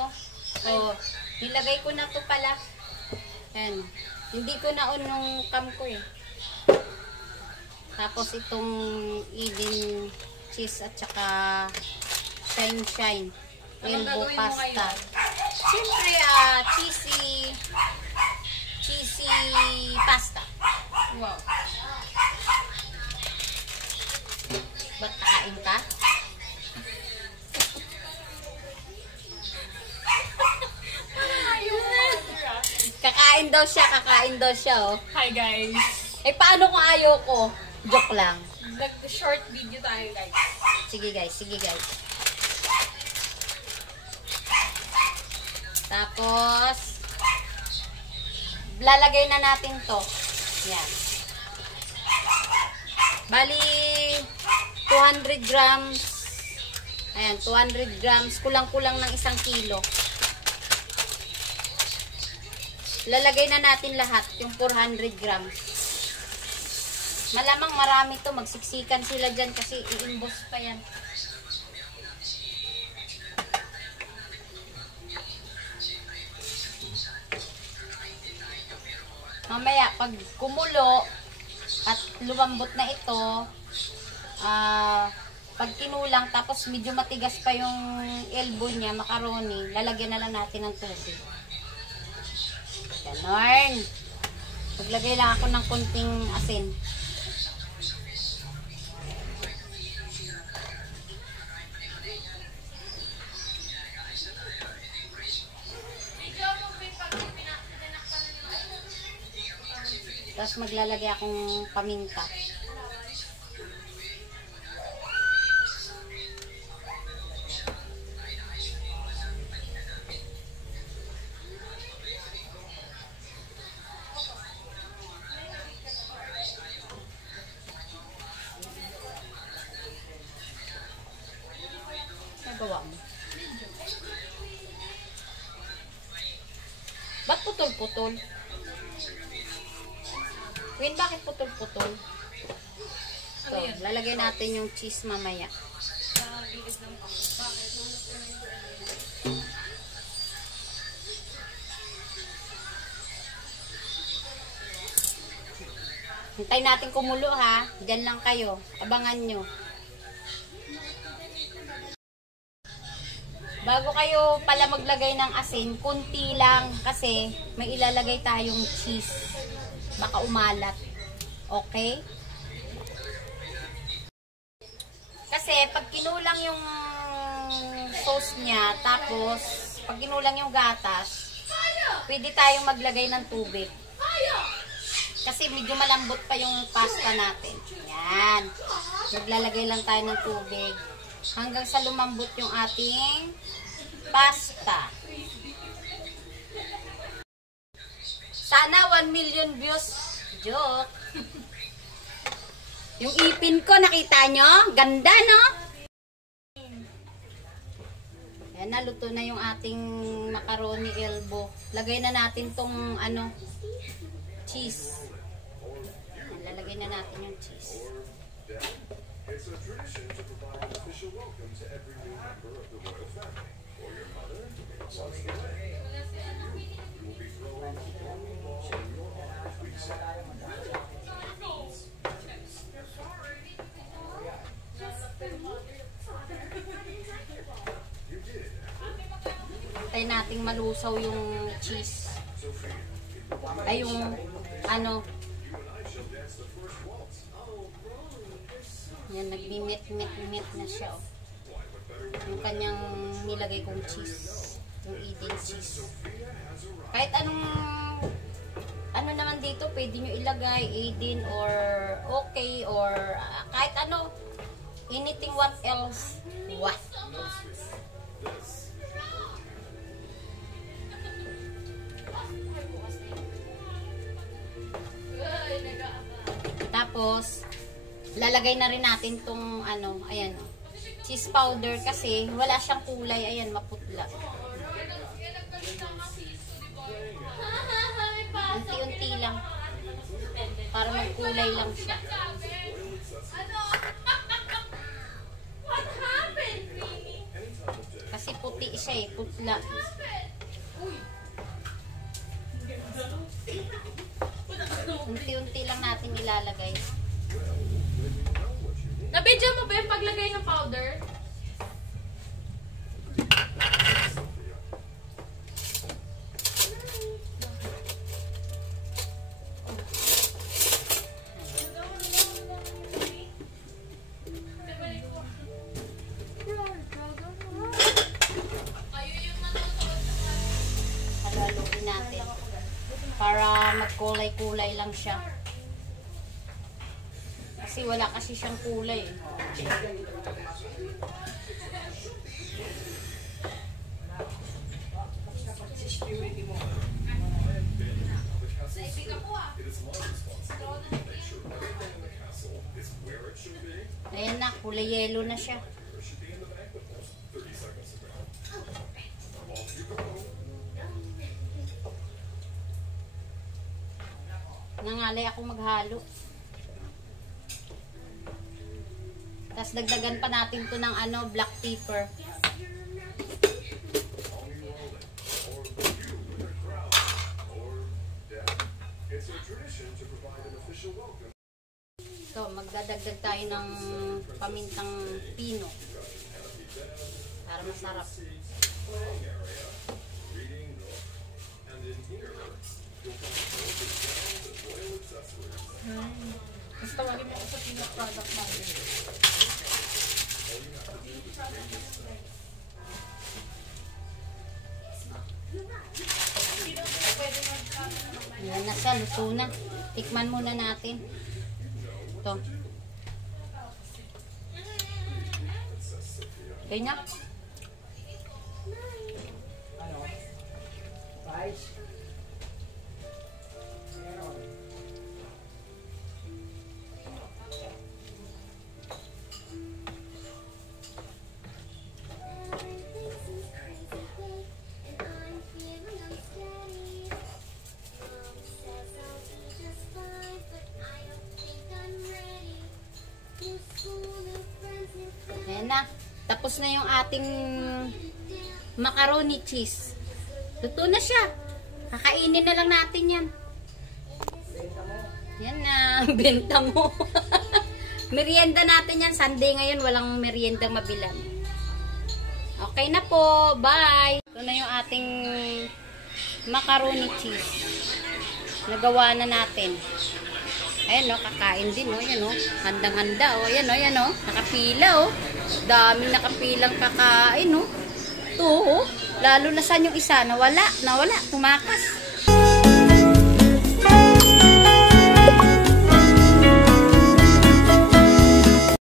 Oh, nilagay ko na to pala. Ayan. Hindi ko na on yung cam ko eh. Tapos itong Eden cheese at saka shine. Elbow pasta. Siyempre, cheesy pasta. Wow. Ba't kakain ka? Kakain daw siya, oh. Hi guys. Eh, paano kung ayaw ko? Joke lang. Nag-short video tayo guys. Sige guys. Tapos, lalagay na natin to. Yan. Bali, 200 grams. Ayan, 200 grams. Kulang-kulang ng 1 kilo. Lalagay na natin lahat, yung 400 grams. Malamang marami to, magsiksikan sila dyan kasi i-inbox pa yan. Mamaya, pag kumulo at lumambot na ito, pag kinulang tapos medyo matigas pa yung elbow niya, macaroni, lalagyan na lang natin ng tubig. Ganon. Maglagay lang ako ng konting asin. Tapos maglalagay akong paminta. Nagawa mo. Ba't putol-putol? Win, bakit putol-putol? So, lalagay natin yung cheese mamaya. Hintayin natin kumulo ha. Diyan lang kayo. Abangan nyo. Bago kayo pala maglagay ng asin, kunti lang kasi may ilalagay tayong cheese. Baka umalat. Okay? Kasi pag kinulang yung sauce niya, tapos pag kinulang yung gatas, pwede tayong maglagay ng tubig. Kasi medyo malambot pa yung pasta natin. Yan. Maglalagay lang tayo ng tubig. Hanggang sa lumambot yung ating pasta. Sana 1 million views. Joke. Yung ipin ko, nakita nyo? Ganda, no? Yan, naluto na yung ating macaroni elbow. Lagay na natin tong, cheese. Yan, lalagay na natin yung cheese. It's a tradition to provide an official welcome to every new member of the royal family. For your mother, once the way, you will be throwing a formal ball in your honor to accept. Tayo nating malusaw yung cheese. Ay, yung yan, nagmimit na siya, oh. Yung kanyang nilagay kong cheese. Yung Eden cheese. Kahit ano naman dito, pwede nyo ilagay Eden or okay or kahit ano, anything what else. What? Tapos, lalagay na rin natin tong ayan, cheese powder kasi wala siyang kulay, ayan, maputla. Unti-unti lang para magkulay lang siya. Kasi puti siya eh, putla. Unti-unti lang natin ilalagay. Nabidyo mo ba yung paglagay ng powder? Halo-haloin natin. Para magkulay-kulay lang siya. Kasi wala kasi siyang kulay. Ayan na, kulay yellow na siya. Nangalay ako maghalo. Tapos dagdagan pa natin to ng ano, black pepper. So, magdadagdag tayo ng pamintang pino. Para masarap. Mas tawagin mo ako sa peanut product natin. Yan na siya, luto na. Tikman muna natin. Ito. Okay na. Ayan na. Tapos na yung ating macaroni cheese. Luto na siya. Kakainin na lang natin yan. Yan na. Benta mo. Merienda natin yan. Sunday ngayon. Walang merienda mabilan. Okay na po. Bye. Ito na yung ating macaroni cheese. Nagawa na natin. Ayan o, kakain din o. Ayan o, handang-handa o. Ayan o, nakapila o. Daming nakapilang kakain o. Ito o, lalo na saan yung isa. Nawala, tumakas.